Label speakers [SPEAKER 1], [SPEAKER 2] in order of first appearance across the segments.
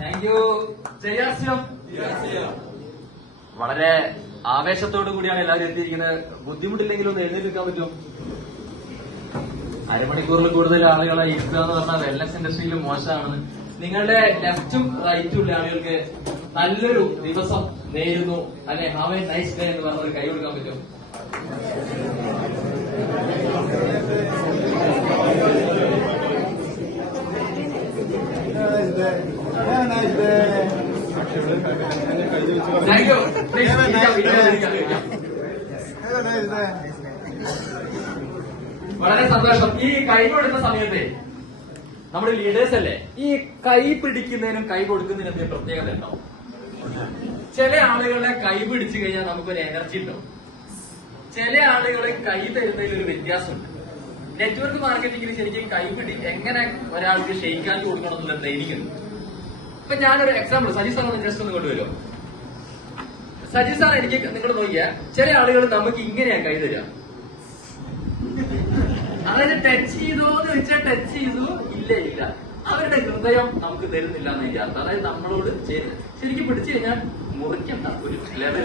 [SPEAKER 1] Thank you ജയാസ്യം. വളരെ ആവേശത്തോടു കൂടിയാണ് എല്ലാവരും എത്തിയിരിക്കുന്നത്. ബുദ്ധിമുട്ടില്ലെങ്കിലും ഒന്ന് എഴുന്നേൽക്കാൻ പറ്റും. അരമണിക്കൂറിൽ കൂടുതൽ ആളുകളെ ഇരുത്തുക എന്ന് പറഞ്ഞാൽ വെൽനസ് ഇൻഡസ്ട്രിയിൽ മോശമാണ്. നിങ്ങളുടെ ലെഫ്റ്റും റൈറ്റും ഉള്ള ആളുകൾക്ക് നല്ലൊരു ദിവസം നേരുന്നു. അല്ലെ? ഹാവ് എ നൈസ് ഡേ എന്ന് പറഞ്ഞൊരു കൈ കൊടുക്കാൻ പറ്റും. Thank you. വളരെ സന്തോഷം. ഈ കൈ കൊടുക്കുന്ന സമയത്ത് നമ്മുടെ ലീഡേഴ്സ് അല്ലേ? ഈ കൈ പിടിക്കുന്നതിനും കൈ കൊടുക്കുന്നതിനും എന്തെങ്കിലും പ്രത്യേകത ഉണ്ടോ? ചില ആളുകളെ കൈ പിടിച്ചു കഴിഞ്ഞാൽ നമുക്കൊരു എനർജി ഉണ്ടാവും. ചില ആളുകളെ കൈ തരുന്നതിൽ ഒരു വ്യത്യാസമുണ്ട്. നെറ്റ്വർക്ക് മാർക്കറ്റിംഗിൽ ശരിക്കും കൈപിടി എങ്ങനെ ഒരാൾക്ക് ഷെയ്ക്കാൻ കൊടുക്കണം എന്നുള്ള ട്രെയിനിങ്ങുന്നു ഇപ്പൊ ഞാനൊരു എക്സാമ്പിൾ സജി സാർ ഒന്ന് ജസ്റ്റ് ഒന്ന് കൊണ്ടുവരുമോ സജി സാർ എനിക്ക് നിങ്ങൾ നോക്കിയാ ചില ആളുകൾ നമുക്ക് ഇങ്ങനെയാ കൈ തരിക അതായത് ടച്ച് ചെയ്തോ എന്ന് വെച്ചാൽ ടച്ച് ചെയ്തു ഇല്ല ഇല്ല. അവരുടെ ഹൃദയം നമുക്ക് തരുന്നില്ല എന്ന് വിചാരിച്ചു. അതായത് നമ്മളോട് ചേരും ശരിക്കും പിടിച്ചു കഴിഞ്ഞാൽ മുറിക്കണ്ട ഒരു ലെവൽ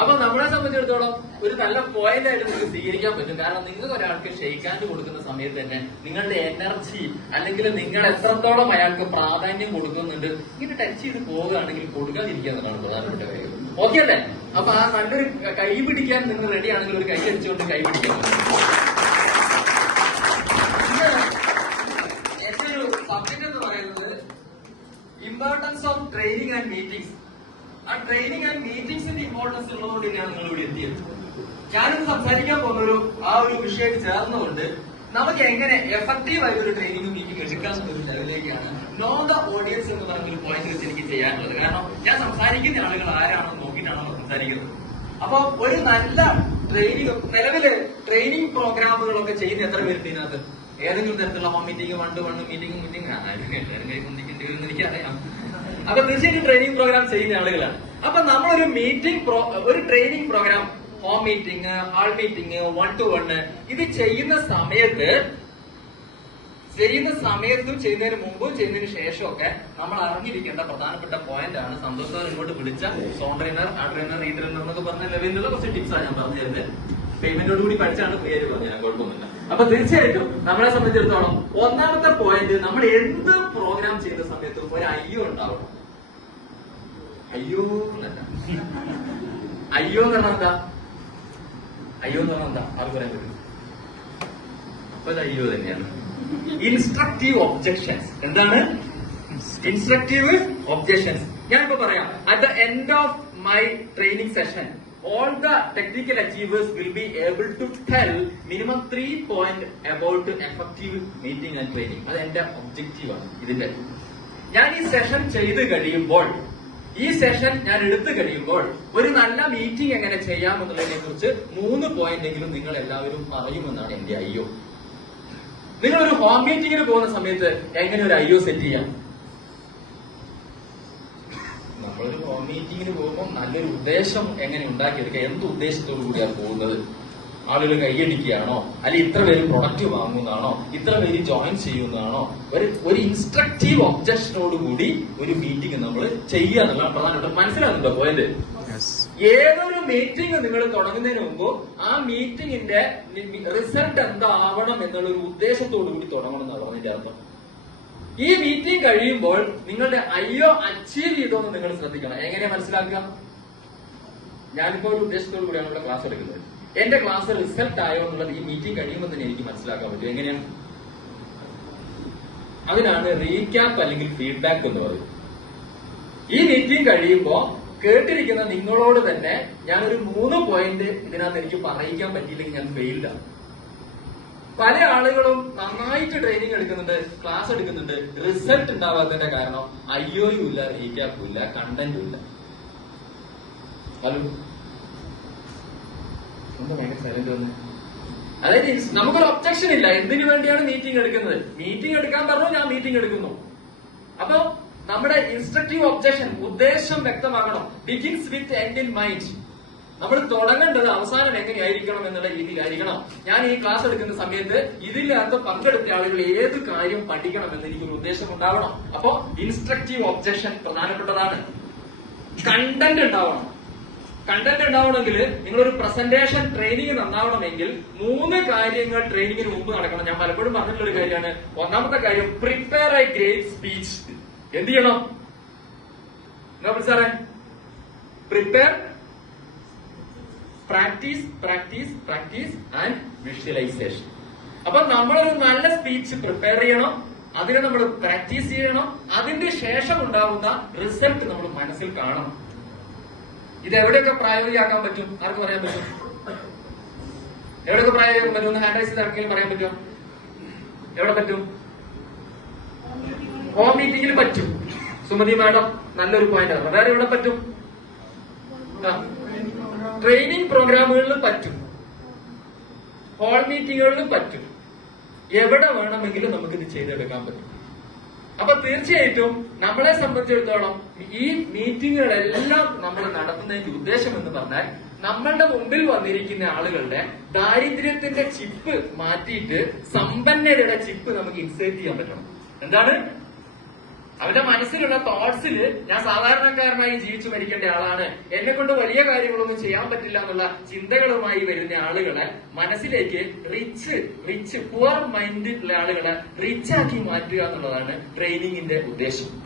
[SPEAKER 1] അപ്പൊ നമ്മളെ സംബന്ധിച്ചിടത്തോളം ഒരു നല്ല പോയിന്റ് ആയിട്ട് നിങ്ങൾക്ക് സ്വീകരിക്കാൻ പറ്റും. കാരണം നിങ്ങൾ ഒരാൾക്ക് ഷെയ്ക്കാൻഡ് കൊടുക്കുന്ന സമയത്ത് തന്നെ നിങ്ങളുടെ എനർജി അല്ലെങ്കിൽ നിങ്ങൾ എത്രത്തോളം അയാൾക്ക് പ്രാധാന്യം കൊടുക്കുന്നുണ്ട് ഇങ്ങനെ ടച്ച് ചെയ്ത് പോവുകയാണെങ്കിൽ കൊടുക്കാതിരിക്കുക എന്നതാണ് പ്രധാനപ്പെട്ട കാര്യം. ഓക്കെ അല്ലേ? അപ്പൊ ആ നല്ലൊരു കൈ പിടിക്കാൻ നിങ്ങൾ റെഡി ആണെങ്കിൽ ഒരു കൈ അടിച്ചുകൊണ്ട് കൈ പിടിക്കാം എന്റെ ഒരു സബ്ജക്ട് എന്ന് പറയുന്നത് importance of training and meetings ആ ട്രെയിനിങ് ആൻഡ് മീറ്റിംഗ്സിന്റെ ഇമ്പോർട്ടൻസ് ഉള്ളതുകൊണ്ട് ഞാൻ നിങ്ങൾ ഇവിടെ എത്തിയത്. ഞാനിന്ന് സംസാരിക്കാൻ പോകുന്ന ഒരു ആ ഒരു വിഷയം ചേർന്നുകൊണ്ട് നമുക്ക് എങ്ങനെ എഫക്റ്റീവ് ആയി ഒരു ട്രെയിനിങ് മീറ്റിംഗ് എടുക്കാൻ ഒരു ലെവലിലേക്കാണ് നോ ദ ഓഡിയൻസ് എന്ന് പറഞ്ഞ ഒരു പോയിന്റ് വെച്ച് എനിക്ക് ചെയ്യാനുള്ളത്. കാരണം ഞാൻ സംസാരിക്കുന്ന ആളുകൾ ആരാണെന്ന് നോക്കിയിട്ടാണ് സംസാരിക്കുന്നത്. അപ്പൊ ഒരു നല്ല ട്രെയിനിങ് നിലവിൽ ട്രെയിനിങ് പ്രോഗ്രാമുകളൊക്കെ ചെയ്യുന്ന എത്ര പേരുണ്ട് ഇതിനകത്ത്? ഏതെങ്കിലും തരത്തിലുള്ള home meeting one to one meeting meeting എല്ലാവരും കൈ കൊണ്ടിരിക്കേണ്ടി എനിക്കറിയാം. അപ്പൊ തീർച്ചയായിട്ടും ട്രെയിനിങ് പ്രോഗ്രാം ചെയ്യുന്ന ആളുകളാണ്. അപ്പൊ നമ്മളൊരു മീറ്റിംഗ് ഒരു training programme home meeting hall meeting one to one ഇത് ചെയ്യുന്ന സമയത്ത് ചെയ്യുന്ന സമയത്തും ചെയ്യുന്നതിന് മുമ്പും ചെയ്യുന്നതിന് ശേഷമൊക്കെ നമ്മൾ അറിഞ്ഞിരിക്കേണ്ട പ്രധാനപ്പെട്ട പോയിന്റ് ആണ്. സന്തോഷ് ഇങ്ങോട്ട് വിളിച്ച സോൺ ട്രെയിനർ ആ ട്രെയിനർ ഈ ട്രെയിനർ എന്നൊക്കെ പറഞ്ഞ ലെവലിലുള്ള കുറച്ച് ടിപ്സാണ് ഞാൻ പറഞ്ഞു തരുന്നത്. പേയ്മെന്റോട് കൂടി പഠിച്ചാണ് ആയിട്ട് പറഞ്ഞത് കുഴപ്പമൊന്നുമില്ല. അപ്പൊ തീർച്ചയായിട്ടും നമ്മളെ സംബന്ധിച്ചിടത്തോളം ഒന്നാമത്തെ പോയിന്റ് നമ്മൾ എന്ത് പ്രോഗ്രാം ചെയ്യുന്ന സമയത്തും ഒരു അയ്യോ ഉണ്ടാവണം. അയ്യോ അയ്യോ എന്ന് പറഞ്ഞാൽ എന്താ? അയ്യോ എന്ന് പറഞ്ഞാൽ എന്താ? ആർക്ക് പറയാൻ പറ്റും? അപ്പൊ അയ്യോ തന്നെയാണ്. ഇൻസ്ട്രക്റ്റീവ് ഒബ്ജക്ഷൻസ് എന്താണ്? ഇൻസ്ട്രക്റ്റീവ് ഒബ്ജക്ഷൻസ് ഞാനിപ്പോ പറയാം. At the end of my training session all the technical achievers will be able to tell minimum three point about effective meeting and training അത് എന്റെ ഒബ്ജക്റ്റീവാണ് ഇതിന്റെ. ഞാൻ ഈ സെഷൻ ചെയ്ത് കഴിയുമ്പോൾ ഈ സെഷൻ ഞാൻ എടുത്തു കഴിയുമ്പോൾ ഒരു നല്ല മീറ്റിംഗ് എങ്ങനെ ചെയ്യാമെന്നുള്ളതിനെ കുറിച്ച് മൂന്ന് പോയിന്റ് എങ്കിലും നിങ്ങൾ എല്ലാവരും പറയുമെന്നാണ് എന്റെ അയ്യോ നിങ്ങൾ ഒരു ഹോം മീറ്റിംഗിന് പോകുന്ന സമയത്ത് എങ്ങനെ ഒരു അയ്യോ സെറ്റ് ചെയ്യാം? നമ്മളൊരു ഹോം മീറ്റിംഗിന് പോകുമ്പോൾ നല്ലൊരു ഉദ്ദേശം എങ്ങനെ ഉണ്ടാക്കിയെടുക്കുക എന്ത് ഉദ്ദേശത്തോടു കൂടിയാണ് പോകുന്നത്? ആളുകൾ കൈയടിക്കുകയാണോ? അല്ലെങ്കിൽ ഇത്ര പേര് പ്രൊഡക്റ്റ് വാങ്ങുന്നതാണോ ഇത്ര പേര് ജോയിൻ ചെയ്യുന്നതാണോ? ഒരു ഒരു ഇൻസ്ട്രക്റ്റീവ് ഒബ്ജക്ഷനോട് കൂടി ഒരു മീറ്റിംഗ് നമ്മൾ ചെയ്യുക എന്നുള്ള പ്രധാനപ്പെട്ട മനസ്സിലാകുന്നുണ്ടോ പോയിന്റ് ഏതൊരു മീറ്റിംഗ് നിങ്ങൾ തുടങ്ങുന്നതിന് മുമ്പ് ആ മീറ്റിംഗിന്റെ റിസൾട്ട് എന്താവണം എന്നുള്ള ഒരു ഉദ്ദേശത്തോടു കൂടി തുടങ്ങണം എന്നാണ് പറഞ്ഞതിന്റെ അർത്ഥം. ഈ മീറ്റിംഗ് കഴിയുമ്പോൾ നിങ്ങളുടെ അയ്യോ അച്ചീവ് ചെയ്തോന്ന് നിങ്ങൾ ശ്രദ്ധിക്കണം. എങ്ങനെ മനസ്സിലാക്കുക? ഞാനിപ്പോ ഒരു ഉദ്ദേശത്തോടു കൂടിയാണ് ഇവിടെ ക്ലാസ് എടുക്കുന്നത്. എന്റെ ക്ലാസ് റിസൾട്ട് ആയോ എന്നുള്ളത് ഈ മീറ്റിംഗ് കഴിയുമ്പോൾ തന്നെ എനിക്ക് മനസ്സിലാക്കാൻ പറ്റും. എങ്ങനെയാണ്? അതിനാണ് റീക്യാപ്പ് അല്ലെങ്കിൽ ഫീഡ്ബാക്ക് എന്ന് പറയുന്നത്. ഈ മീറ്റിംഗ് കഴിയുമ്പോൾ കേട്ടിരിക്കുന്ന നിങ്ങളോട് തന്നെ ഞാനൊരു മൂന്ന് പോയിന്റ് ഇതിനകത്ത് എനിക്ക് പറയിക്കാൻ പറ്റിയില്ലെങ്കിൽ ഞാൻ ഫെയിൽഡാണ് പല ആളുകളും നന്നായിട്ട് ട്രെയിനിങ് എടുക്കുന്നുണ്ട് ക്ലാസ് എടുക്കുന്നുണ്ട്. റിസൾട്ട് ഉണ്ടാവാത്തതിന്റെ കാരണം അയ്യോയും ഇല്ല റീക്യാപ്പും ഇല്ല കണ്ടന്റും ഇല്ല. ഹലോ അതായത് നമുക്കൊരു ഒബ്ജക്ഷൻ ഇല്ല. എന്തിനു വേണ്ടിയാണ് മീറ്റിംഗ് എടുക്കുന്നത്? മീറ്റിംഗ് എടുക്കാൻ പറഞ്ഞു ഞാൻ മീറ്റിംഗ് എടുക്കുന്നു. അപ്പൊ നമ്മുടെ ഇൻസ്ട്രക്റ്റീവ് ഒബ്ജക്ഷൻ ഉദ്ദേശം വ്യക്തമാകണം. Begins with end in mind നമ്മൾ തുടങ്ങേണ്ടത് അവസാനം എങ്ങനെയായിരിക്കണം എന്നുള്ള രീതിയിലായിരിക്കണം. ഞാൻ ഈ ക്ലാസ് എടുക്കുന്ന സമയത്ത് ഇതിനകത്ത് പങ്കെടുത്ത ആളുകൾ ഏത് കാര്യം പഠിക്കണം എന്ന് എനിക്കൊരു ഉദ്ദേശം ഉണ്ടാവണം. അപ്പോ ഇൻസ്ട്രക്റ്റീവ് ഒബ്ജക്ഷൻ പ്രധാനപ്പെട്ടതാണ്. കണ്ടന്റ് ഉണ്ടാവണം. കണ്ടന്റ് ഉണ്ടാവണമെങ്കിൽ നിങ്ങളൊരു പ്രസന്റേഷൻ ട്രെയിനിങ് നന്നാവണമെങ്കിൽ മൂന്ന് കാര്യങ്ങൾ ട്രെയിനിങ്ങിന് മുമ്പ് നടക്കണം. ഞാൻ പലപ്പോഴും പറഞ്ഞിട്ടുള്ള ഒരു കാര്യമാണ്. ഒന്നാമത്തെ കാര്യം പ്രിപ്പയർ എ ഗ്രേറ്റ് സ്പീച്ച് എന്ത് ചെയ്യണം? സാറേ prepare practice practice practice and visualisation അപ്പൊ നമ്മളൊരു നല്ല സ്പീച്ച് പ്രിപ്പയർ ചെയ്യണം അതിനെ നമ്മൾ പ്രാക്ടീസ് ചെയ്യണം അതിന്റെ ശേഷം ഉണ്ടാവുന്ന റിസൾട്ട് നമ്മൾ മനസ്സിൽ കാണണം. ഇത് എവിടെയൊക്കെ പ്രായോഗികമാക്കാൻ പറ്റും? ആർക്ക് പറയാൻ പറ്റും? എവിടെയൊക്കെ പ്രായോഗികം പറ്റും? ഒന്ന് ഹാൻഡ് ഐസ് ആർക്കെങ്കിലും പറയാൻ പറ്റും എവിടെ പറ്റും? ഹോം മീറ്റിംഗിൽ പറ്റും. സുമതി മാഡം നല്ലൊരു പോയിന്റ് ആണ്. വേറെ എവിടെ പറ്റും? ട്രെയിനിങ് പ്രോഗ്രാമുകളിലും പറ്റും. ഹോൾ മീറ്റിങ്ങുകളിൽ പറ്റും. എവിടെ വേണമെങ്കിലും നമുക്കിത് ചെയ്തെടുക്കാൻ പറ്റും. അപ്പൊ തീർച്ചയായിട്ടും നമ്മളെ സംബന്ധിച്ചിടത്തോളം ഈ മീറ്റിങ്ങുകളെല്ലാം നമ്മൾ നടത്തുന്നതിന്റെ ഉദ്ദേശം എന്ന് പറഞ്ഞാൽ നമ്മളുടെ മുമ്പിൽ വന്നിരിക്കുന്ന ആളുകളുടെ ദാരിദ്ര്യത്തിന്റെ ചിപ്പ് മാറ്റിയിട്ട് സമ്പന്നരുടെ ചിപ്പ് നമുക്ക് ഇൻസേർട്ട് ചെയ്യാൻ പറ്റണം. എന്താണ്? അവന്റെ മനസ്സിലുള്ള തോട്ട്സിൽ ഞാൻ സാധാരണക്കാരനായി ജീവിച്ചു മരിക്കേണ്ട ആളാണ്. എന്നെ കൊണ്ട് വലിയ കാര്യങ്ങളൊന്നും ചെയ്യാൻ പറ്റില്ല എന്നുള്ള ചിന്തകളുമായി വരുന്ന ആളുകളെ മനസ്സിലേക്ക് റിച്ച് റിച്ച് പുവർ മൈൻഡ് ഉള്ള ആളുകളെ റിച്ച് ആക്കി മാറ്റുക എന്നുള്ളതാണ് ട്രെയിനിങ്ങിന്റെ ഉദ്ദേശം.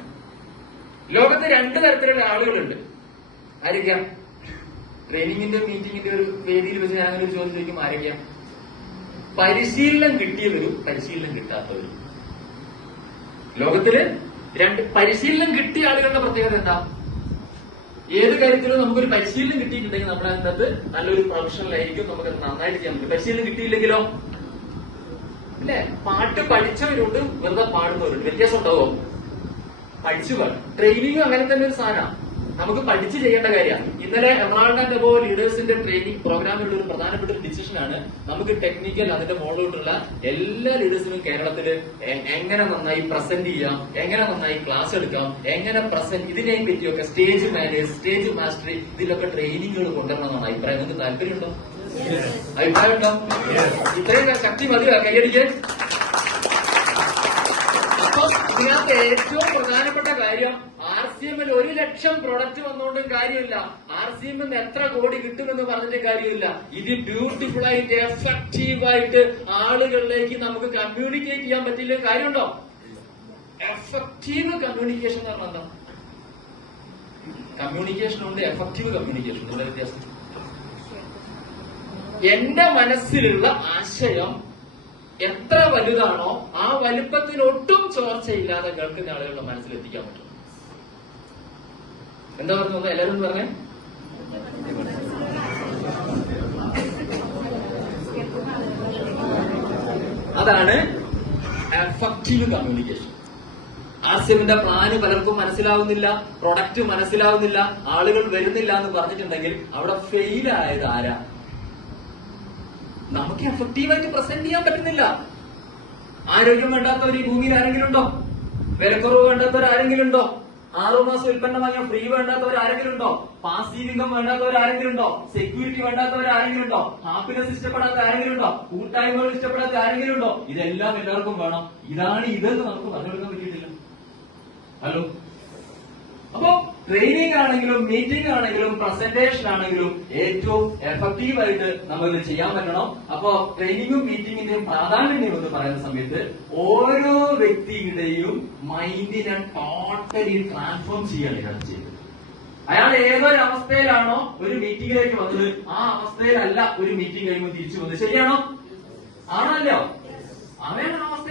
[SPEAKER 1] ലോകത്ത് രണ്ട് തരത്തിലുള്ള ആളുകളുണ്ട്. ആരൊക്കെയാ? ട്രെയിനിങ്ങിന്റെ മീറ്റിംഗിന്റെ ഒരു വേദിയിൽ വെച്ച് ഞാൻ അങ്ങനെ ഒരു ചോദ്യം ചോദിക്കും ആരൊക്കെയാ? പരിശീലനം കിട്ടിയവരും പരിശീലനം കിട്ടാത്തവരും. ലോകത്തിൽ രണ്ട് പരിശീലനം കിട്ടിയ ആളുകളുടെ പ്രത്യേകത എന്താ? ഏത് കാര്യത്തിലും നമുക്കൊരു പരിശീലനം കിട്ടിയിട്ടുണ്ടെങ്കിൽ നമ്മൾ അതിനകത്ത് നല്ലൊരു പ്രൊഫഷണൽ ആയിരിക്കും നമുക്ക് നന്നായിട്ട് ചെയ്യാൻ പറ്റും. പരിശീലനം കിട്ടിയില്ലെങ്കിലോ? പിന്നെ പാട്ട് പഠിച്ചവരുണ്ട് വെറുതെ പാടുന്നവരുണ്ട്. വ്യത്യാസം ഉണ്ടാവോ? പഠിച്ചു പാടും. ട്രെയിനിങ് അങ്ങനെ തന്നെ ഒരു സാധനമാണ്. നമുക്ക് പഠിച്ച് ചെയ്യേണ്ട കാര്യമാണ്. ഇന്നലെ ആൻഡ് ഡെബോ ലീഡേഴ്സിന്റെ ട്രെയിനിങ് പ്രോഗ്രാമിലുള്ള ഒരു പ്രധാനപ്പെട്ട ഒരു ഡിസിഷൻ ആണ് നമുക്ക് ടെക്നിക്കൽ അതിന്റെ മുകളിലോട്ടുള്ള എല്ലാ ലീഡേഴ്സിനും കേരളത്തിൽ എങ്ങനെ നന്നായി പ്രസന്റ് ചെയ്യാം എങ്ങനെ നന്നായി ക്ലാസ് എടുക്കാം എങ്ങനെ പ്രസന്റ് ഇതിനെയും പറ്റിയൊക്കെ സ്റ്റേജ് മാനേജ് സ്റ്റേജ് മാസ്റ്ററി ഇതിലൊക്കെ ട്രെയിനിങ്ങുകൾ കൊണ്ടുവരണമെന്നാണ് അഭിപ്രായം. നിങ്ങൾക്ക് താല്പര്യമുണ്ടോ? അഭിപ്രായം ഉണ്ടോ ഇത്രയും ശക്തി മതിയോ കൈയടിക്ക്. അപ്പൊ ഇതിനകത്ത് ഏറ്റവും പ്രധാനപ്പെട്ട കാര്യം സി എമ്മിൽ ഒരു ലക്ഷം പ്രൊഡക്റ്റ് വന്നുകൊണ്ടും കാര്യമില്ല. ആർ സി എമ്മിൽ എത്ര കോടി കിട്ടുമെന്ന് പറഞ്ഞിട്ട് കാര്യമില്ല. ഇത് ബ്യൂട്ടിഫുൾ ആയിട്ട് എഫക്റ്റീവ് ആയിട്ട് ആളുകളിലേക്ക് നമുക്ക് കമ്മ്യൂണിക്കേറ്റ് ചെയ്യാൻ പറ്റില്ല. കാര്യമുണ്ടോ? എഫക്റ്റീവ് കമ്മ്യൂണിക്കേഷൻ എന്ന് പറഞ്ഞാൽ കമ്മ്യൂണിക്കേഷൻ ഉണ്ട് എഫക്റ്റീവ് കമ്മ്യൂണിക്കേഷൻ വ്യത്യാസം? എന്റെ മനസ്സിലുള്ള ആശയം എത്ര വലുതാണോ ആ വലുപ്പത്തിനൊട്ടും ചോർച്ചയില്ലാതെ കേൾക്കുന്ന ആളുകളുടെ മനസ്സിലെത്തിക്കാൻ പറ്റും. എന്താ പറഞ്ഞത് എല്ലാവരും പറഞ്ഞേ. അതാണ് എഫക്റ്റീവ് കമ്മ്യൂണിക്കേഷൻ ആർസിഎമ്മിന്റെ പ്ലാന് പലർക്കും മനസ്സിലാവുന്നില്ല പ്രൊഡക്റ്റ് മനസ്സിലാവുന്നില്ല ആളുകൾ വരുന്നില്ല എന്ന് പറഞ്ഞിട്ടുണ്ടെങ്കിൽ അവിടെ ഫെയിൽ ആയത് ആരാ? നമുക്ക് എഫക്റ്റീവായിട്ട് പ്രസന്റ് ചെയ്യാൻ പറ്റുന്നില്ല. ആരോഗ്യം വേണ്ടാത്തവർ ഈ ഭൂമിയിൽ ആരെങ്കിലും ഉണ്ടോ? വിലക്കുറവ് വേണ്ടാത്തവർ ആരെങ്കിലും ഉണ്ടോ? ആറു മാസം ഉൽപ്പന്നം വാങ്ങിയ ഫ്രീ വേണ്ടാത്തവർ ആരെങ്കിലും ഉണ്ടോ? പാസീവ് ഇൻകം വേണ്ടാത്തവർ ആരെങ്കിലും ഉണ്ടോ? സെക്യൂരിറ്റി വേണ്ടാത്തവർ ആരെങ്കിലും ഉണ്ടോ? ഹാപ്പിനെസ് ഇഷ്ടപ്പെടാത്ത ആരെങ്കിലും ഉണ്ടോ? കൂട്ടായ്മകൾ ഇഷ്ടപ്പെടാത്ത ആരെങ്കിലും ഉണ്ടോ? ഇതെല്ലാം എല്ലാവർക്കും വേണം. ഇതാണ് ഇതെന്ന് നമുക്ക് പറഞ്ഞു കൊടുക്കാൻ പറ്റിയിട്ടില്ല. ഹലോ? അപ്പോ ട്രെയിനിങ് ആണെങ്കിലും മീറ്റിംഗ് ആണെങ്കിലും പ്രസന്റേഷൻ ആണെങ്കിലും ഏറ്റവും എഫക്റ്റീവ് ആയിട്ട് നമുക്ക് ചെയ്യാൻ പറ്റണം. അപ്പോ ട്രെയിനിങ്ങും മീറ്റിംഗിന്റെയും പ്രാധാന്യം എന്ന് പറയുന്ന സമയത്ത് ഓരോ വ്യക്തിയുടെയും മൈൻഡിനെ ടോട്ടലി ട്രാൻസ്ഫോം ചെയ്യാൻ ഇതിനകത്ത് ചെയ്തത് അയാൾ ഏതൊരു അവസ്ഥയിലാണോ ഒരു മീറ്റിംഗിലേക്ക് വന്നത് ആ അവസ്ഥയിലല്ല ഒരു മീറ്റിംഗ് കഴിയുമ്പോൾ തിരിച്ചു വന്നത്. ശരിയാണോ? ആണല്ലോ?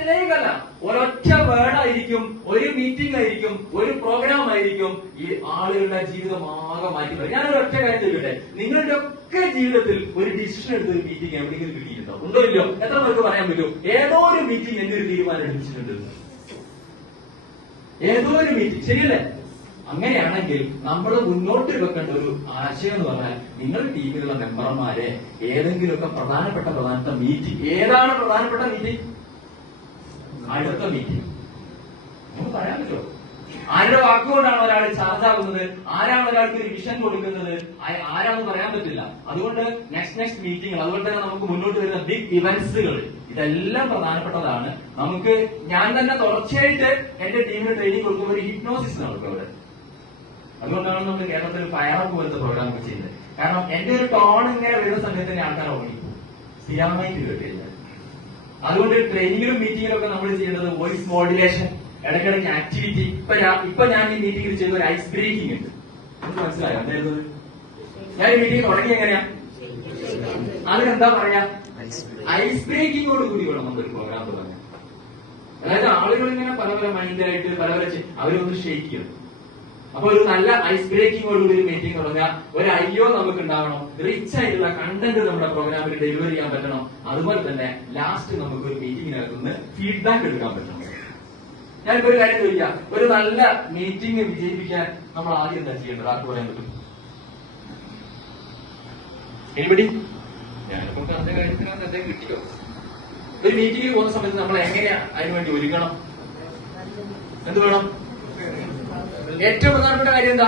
[SPEAKER 1] അവൻ അവസ്ഥയിലേക്കല്ല ഒരൊറ്റ വേർഡായിരിക്കും ഒരു മീറ്റിംഗ് ആയിരിക്കും ഒരു പ്രോഗ്രാം ആയിരിക്കും ഈ ആളുകളുടെ ജീവിതം ആകെ മാറ്റി ഞാൻ ഒരു ഒറ്റ കാര്യം ചോദിക്കട്ടെ? നിങ്ങളുടെ ഒക്കെ ജീവിതത്തിൽ ഒരു ഡിസിഷൻ എടുത്ത ഒരു മീറ്റിംഗ് എവിടെയെങ്കിലും കിട്ടിയിട്ടുണ്ടോ? ഉണ്ടോ ഇല്ലയോ? എത്ര പേർക്ക് പറയാൻ പറ്റും? ഏതോ ഒരു മീറ്റിംഗ് എന്നൊരു തീരുമാനം എടുത്തിട്ടുണ്ട്. ഏതോ ഒരു മീറ്റിംഗ് ശരിയല്ലേ? അങ്ങനെയാണെങ്കിൽ നമ്മൾ മുന്നോട്ട് വെക്കേണ്ട ഒരു ആശയം എന്ന് പറഞ്ഞാൽ നിങ്ങൾ ടീമിലുള്ള മെമ്പർമാരെ ഏതെങ്കിലുമൊക്കെ പ്രധാനപ്പെട്ട പ്രധാനപ്പെട്ട മീറ്റിംഗ് ഏതാണ് പ്രധാനപ്പെട്ട മീറ്റിംഗ് അടുത്ത മീറ്റിംഗ് നമുക്ക് പറയാൻ പറ്റുമോ? ആരുടെ വാക്കുകൊണ്ടാണ് ഒരാൾ ചാർജ് ആകുന്നത്? ആരാണ് ഒരാൾക്ക് ഒരു വിഷൻ കൊടുക്കുന്നത് ആരാണെന്ന് പറയാൻ പറ്റില്ല. അതുകൊണ്ട് നെക്സ്റ്റ് നെക്സ്റ്റ് മീറ്റിംഗ് അതുകൊണ്ട് തന്നെ നമുക്ക് മുന്നോട്ട് വരുന്ന ബിഗ് ഇവന്റ്സുകൾ ഇതെല്ലാം പ്രധാനപ്പെട്ടതാണ്. നമുക്ക് ഞാൻ തന്നെ തുടർച്ചയായിട്ട് എന്റെ ടീമിന് ട്രെയിനിങ് കൊടുക്കുമ്പോൾ ഒരു ഹിപ്നോസിസ് നടക്കും അവിടെ. അതുകൊണ്ടാണ് നമ്മൾ കേരളത്തിൽ ഫയറപ്പ് പോലത്തെ പ്രോഗ്രാം ഒക്കെ ചെയ്യുന്നത്. കാരണം എന്റെ ഒരു ടോൺ ഇങ്ങനെ വരുന്ന സമയത്ത് തന്നെ ആൾക്കാർ ഉറങ്ങിപ്പോകും സ്ഥിരമായിട്ട് കേട്ടില്ല. അതുകൊണ്ട് ട്രെയിനിങ്ങിലും മീറ്റിങ്ങിലും ഒക്കെ നമ്മൾ ചെയ്യേണ്ടത് വോയിസ് മോഡുലേഷൻ ഇടയ്ക്കിടയ്ക്ക് ആക്ടിവിറ്റി ഇപ്പൊ ഞാൻ ഇപ്പൊ ഞാൻ ഈ മീറ്റിംഗിൽ ചെയ്യുന്ന ഒരു ഐസ് ബ്രേക്കിംഗ് ഉണ്ട്. നമുക്ക് മനസ്സിലായോ? എന്തായിരുന്നു ഞാൻ ഈ മീറ്റിംഗ് തുടങ്ങി എങ്ങനെയാ? അതിനെന്താ പറയാ? ഐസ് ബ്രേക്കിങ്ങോട് കൂടി വേണം നമ്മളൊരു പ്രോഗ്രാം തുടങ്ങാൻ അതായത് ആളുകൾ ഇങ്ങനെ പല പല മൈൻഡായിട്ട് പല പല അവരൊന്ന് ഷെയ്ക്ക് ചെയ്യും അപ്പൊ ഒരു നല്ല ഐസ് ബ്രേക്കിങ്ങോട് കൂടി മീറ്റിംഗ് തുടങ്ങാം. ഒരു അയ്യോ നമുക്ക് ഉണ്ടാവണം റിച്ച് ആയിട്ടുള്ള കണ്ടന്റ് നമ്മുടെ പ്രോഗ്രാമിൽ ഡെലിവർ ചെയ്യാൻ പറ്റണം. അതുപോലെ തന്നെ ലാസ്റ്റ് നമുക്ക് ഒരു മീറ്റിംഗിനകത്ത് നിന്ന് ഫീഡ്ബാക്ക് എടുക്കാൻ പറ്റണം. ഞാനിപ്പോ ഒരു കാര്യം ചോദിക്കാം. ഒരു നല്ല മീറ്റിംഗ് വിജയിപ്പിക്കാൻ നമ്മൾ ആദ്യം എന്താ ചെയ്യേണ്ടത്? ആർക്ക് പറയാൻ പറ്റും? ഒരു മീറ്റിംഗിൽ പോകുന്ന സമയത്ത് നമ്മൾ എങ്ങനെയാ അതിനുവേണ്ടി ഒരുങ്ങണം? എന്ത് വേണം? ഏറ്റവും പ്രധാനപ്പെട്ട കാര്യം എന്താ?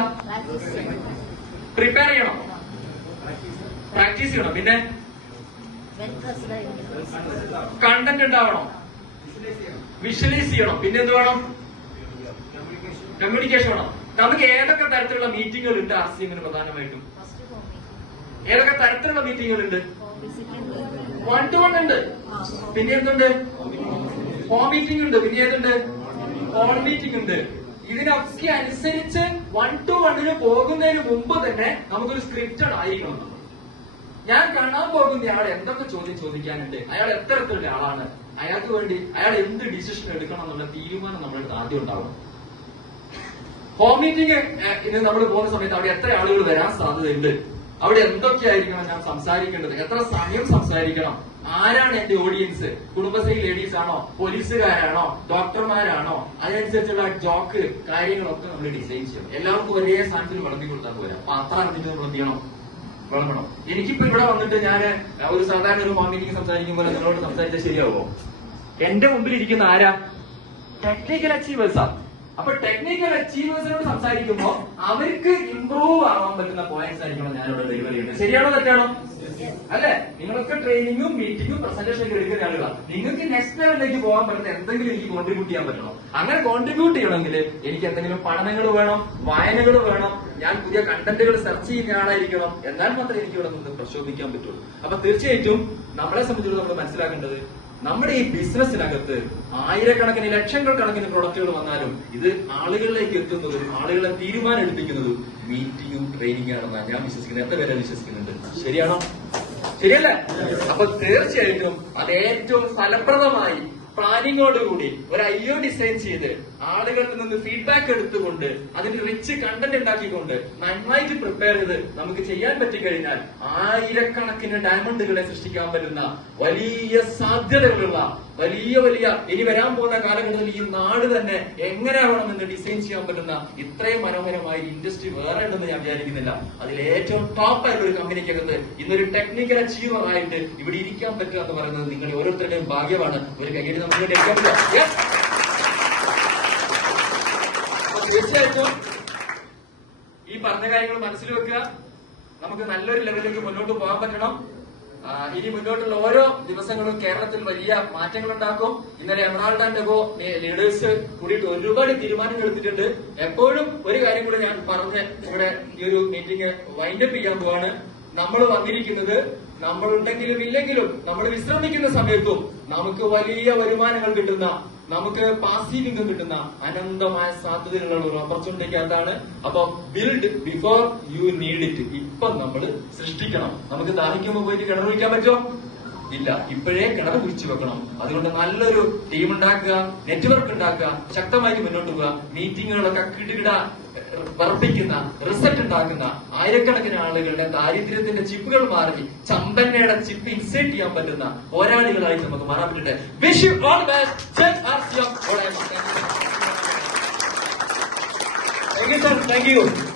[SPEAKER 1] പ്രിപ്പയർ ചെയ്യണം. പ്രാക്ടീസ് ചെയ്യണം. പിന്നെ? കണ്ടന്റ് ഉണ്ടാവണം. വിഷ്വലൈസ് ചെയ്യണം. പിന്നെ എന്ത് വേണം? കമ്മ്യൂണിക്കേഷൻ വേണം. നമുക്ക് ഏതൊക്കെ തരത്തിലുള്ള മീറ്റിങ്ങുകൾ ഉണ്ട്? ആർ സി എമ്മിന് പ്രധാനമായിട്ടും ഏതൊക്കെ തരത്തിലുള്ള മീറ്റിങ്ങുകൾ ഉണ്ട്? വൺ ടു വൺ ഉണ്ട്. പിന്നെ എന്തുണ്ട്? ഹോം മീറ്റിംഗ് ഉണ്ട്. പിന്നെ ഏതുണ്ട്? ഹോൾ മീറ്റിംഗ് ഉണ്ട്. ഇതിനൊക്കെ അനുസരിച്ച് വൺ ടു വണ്ണിന് പോകുന്നതിന് മുമ്പ് തന്നെ നമുക്കൊരു സ്ക്രിപ്റ്റ് ആയിരിക്കണം ഞാൻ കാണാൻ പോകുന്ന അയാൾ എന്തൊക്കെ ചോദ്യം ചോദിക്കാനുണ്ട്? അയാൾ എത്തരത്തിലുള്ള ആളാണ്? അയാൾക്ക് വേണ്ടി അയാൾ എന്ത് ഡിസിഷൻ എടുക്കണം എന്നുള്ള തീരുമാനം നമ്മുടെ ആദ്യം ഉണ്ടാവണം. ഹോം മീറ്റിംഗ് ഇന്ന് നമ്മൾ പോകുന്ന സമയത്ത് അവിടെ എത്ര ആളുകൾ വരാൻ സാധ്യതയുണ്ട്? അവിടെ എന്തൊക്കെയായിരിക്കണം ഞാൻ സംസാരിക്കേണ്ടത്? എത്ര സമയം സംസാരിക്കണം? ആരാണ് എന്റെ ഓഡിയൻസ് കുടുംബശ്രീ ലേഡീസ് ആണോ? പോലീസുകാരാണോ? ഡോക്ടർമാരാണോ? അതിനനുസരിച്ചുള്ള ജോക്ക് കാര്യങ്ങളൊക്കെ നമ്മൾ ഡിസൈൻ ചെയ്യണം. എല്ലാവർക്കും ഒരേ സ്ഥാനത്തിൽ വളർത്തി കൊടുത്താൽ പോരാ. അത്ര അറിഞ്ഞിട്ട് നമ്മൾ എന്ത് ചെയ്യണം? എനിക്കിപ്പോ ഇവിടെ വന്നിട്ട് ഞാൻ ഒരു സാധാരണ ഒരു മാമിനിക്ക് മീറ്റിംഗ് സംസാരിക്കുമ്പോൾ നിങ്ങളോട് സംസാരിച്ചാൽ ശരിയാവോ? എന്റെ മുമ്പിൽ ഇരിക്കുന്ന ആരാ ടെക്നിക്കൽ അച്ചീവേഴ്സാ അപ്പൊ ടെക്നിക്കൽ അച്ചീവേഴ്സിനോട് സംസാരിക്കുമ്പോൾ അവർക്ക് ഇമ്പ്രൂവ് ആവാൻ പറ്റുന്ന പോയിന്റ്സ് ആയിരിക്കണം ഞാനിവിടെ ഡെലിവറി ചെയ്യുന്നത്. ശരിയാണോ തെറ്റാണോ? അല്ലെ? നിങ്ങളൊക്കെ ട്രെയിനിങ്ങും മീറ്റിംഗും പ്രസന്റേഷൻ ഒക്കെ എടുക്കുന്ന ആളുകളാണ് നിങ്ങൾക്ക് നെക്സ്റ്റ് ലെവലിലേക്ക് പോകാൻ പറ്റുന്ന എന്തെങ്കിലും എനിക്ക് കോൺട്രിബ്യൂട്ട് ചെയ്യാൻ പറ്റണം? അങ്ങനെ കോൺട്രിബ്യൂട്ട് ചെയ്യണമെങ്കിൽ എനിക്ക് എന്തെങ്കിലും പഠനങ്ങൾ വേണം വായനകൾ വേണം ഞാൻ പുതിയ കണ്ടന്റുകൾ സെർച്ച് ചെയ്യുന്ന ആളായിരിക്കണം. എന്നാൽ മാത്രമേ എനിക്ക് ഇവിടെ നിന്ന് പ്രശോഭിക്കാൻ പറ്റുള്ളൂ. അപ്പൊ തീർച്ചയായിട്ടും നമ്മളെ സംബന്ധിച്ചിടത്തോളം നമ്മൾ മനസ്സിലാക്കേണ്ടത് നമ്മുടെ ഈ ബിസിനസ്സിനകത്ത് ആയിരക്കണക്കിന് ലക്ഷങ്ങൾ കണക്കിന് പ്രൊഡക്റ്റുകൾ വന്നാലും ഇത് ആളുകളിലേക്ക് എത്തുന്നതും ആളുകളെ തീരുമാനം എടുപ്പിക്കുന്നതും മീറ്റിംഗും ട്രെയിനിങ് ആണെന്നാണ് ഞാൻ വിശ്വസിക്കുന്നത്. എത്ര പേരെ വിശ്വസിക്കുന്നുണ്ട്? ശരിയാണോ? ശരിയല്ലേ? അപ്പൊ തീർച്ചയായിട്ടും അത് ഏറ്റവും ഫലപ്രദമായി പ്ലാനിങ്ങോടുകൂടി ഒരു ഐ ഒ ഡിസൈൻ ചെയ്ത് ആളുകളിൽ നിന്ന് ഫീഡ്ബാക്ക് എടുത്തുകൊണ്ട് അതിന് റിച്ച് കണ്ടന്റ് ഉണ്ടാക്കിക്കൊണ്ട് നന്നായിട്ട് പ്രിപ്പയർ ചെയ്ത് നമുക്ക് ചെയ്യാൻ പറ്റിക്കഴിഞ്ഞാൽ ആയിരക്കണക്കിന് ഡയമണ്ടുകളെ സൃഷ്ടിക്കാൻ പറ്റുന്ന വലിയ സാധ്യതകളുള്ള വലിയ വലിയ ഇനി വരാൻ പോകുന്ന കാലഘട്ടത്തിൽ ഈ നാട് തന്നെ എങ്ങനെയാവണമെന്ന് ഡിസൈൻ ചെയ്യാൻ പറ്റുന്ന ഇത്രയും മനോഹരമായ ഇൻഡസ്ട്രി വേറെ ഉണ്ടെന്ന് ഞാൻ വിചാരിക്കുന്നില്ല. അതിൽ ഏറ്റവും ടോപ്പ് ആയിട്ടുള്ള ഒരു കമ്പനിക്കകത്ത് ഇന്നൊരു ടെക്നിക്കൽ അച്ചീവർ ആയിട്ട് ഇവിടെ ഇരിക്കാൻ പറ്റുക എന്ന് പറയുന്നത് നിങ്ങൾ ഓരോരുത്തരുടെയും ഭാഗ്യമാണ്. ഒരു കൈ നമുക്ക് തീർച്ചയായിട്ടും ഈ പറഞ്ഞ കാര്യങ്ങൾ മനസ്സിൽ വെക്കുക. നമുക്ക് നല്ലൊരു ലെവലിലേക്ക് മുന്നോട്ട് പോകാൻ പറ്റണം. ഇനി മുന്നോട്ടുള്ള ഓരോ ദിവസങ്ങളും കേരളത്തിൽ വലിയ മാറ്റങ്ങൾ ഉണ്ടാക്കും ഇന്നലെ എമറാൾഡ് ആൻഡ് ഗോ ലീഡേഴ്സ് കൂടിയിട്ട് ഒരുപാട് തീരുമാനങ്ങൾ എടുത്തിട്ടുണ്ട്. എപ്പോഴും ഒരു കാര്യം കൂടി ഞാൻ പറഞ്ഞ് നിങ്ങളുടെ ഈ ഒരു മീറ്റിംഗ് വൈൻഡപ്പ് ചെയ്യാൻ പോവാണ്. നമ്മൾ വന്നിരിക്കുന്നത് നമ്മളുണ്ടെങ്കിലും ഇല്ലെങ്കിലും നമ്മൾ വിശ്രമിക്കുന്ന സമയത്തും നമുക്ക് വലിയ വരുമാനങ്ങൾ കിട്ടുന്ന നമുക്ക് പാസീവ് ഇൻകം കിട്ടുന്ന അനന്തമായ സാധ്യതകളുള്ള ഒരു ഓപ്പർച്യൂണിറ്റിക്ക് അതാണ് അപ്പൊ build before you need it ഇപ്പൊ നമ്മൾ സൃഷ്ടിക്കണം. നമുക്ക് ദാഹിക്കുമ്പോൾ പോയിട്ട് കിണർ വയ്ക്കാൻ പറ്റുമോ? ഇല്ല. ഇപ്പോഴേ കിണർ കുഴിച്ചു വെക്കണം. അതുകൊണ്ട് നല്ലൊരു ടീം ഉണ്ടാക്കുക നെറ്റ്വർക്ക് ഉണ്ടാക്കുക ശക്തമായിട്ട് മുന്നോട്ട് പോവുക മീറ്റിങ്ങുകളൊക്കെ കിടുകിട വർദ്ധിക്കുന്ന റിസൾട്ട് ഉണ്ടാക്കുന്ന ആയിരക്കണക്കിന് ആളുകളുടെ ദാരിദ്ര്യത്തിന്റെ ചിപ്പുകൾ മാറി ചമ്പന്നയുടെ ചിപ്പ് ഇൻസേർട്ട് ചെയ്യാൻ പറ്റുന്ന പോരാളികളായിട്ട് നമുക്ക് മാറാൻ wish you all best thank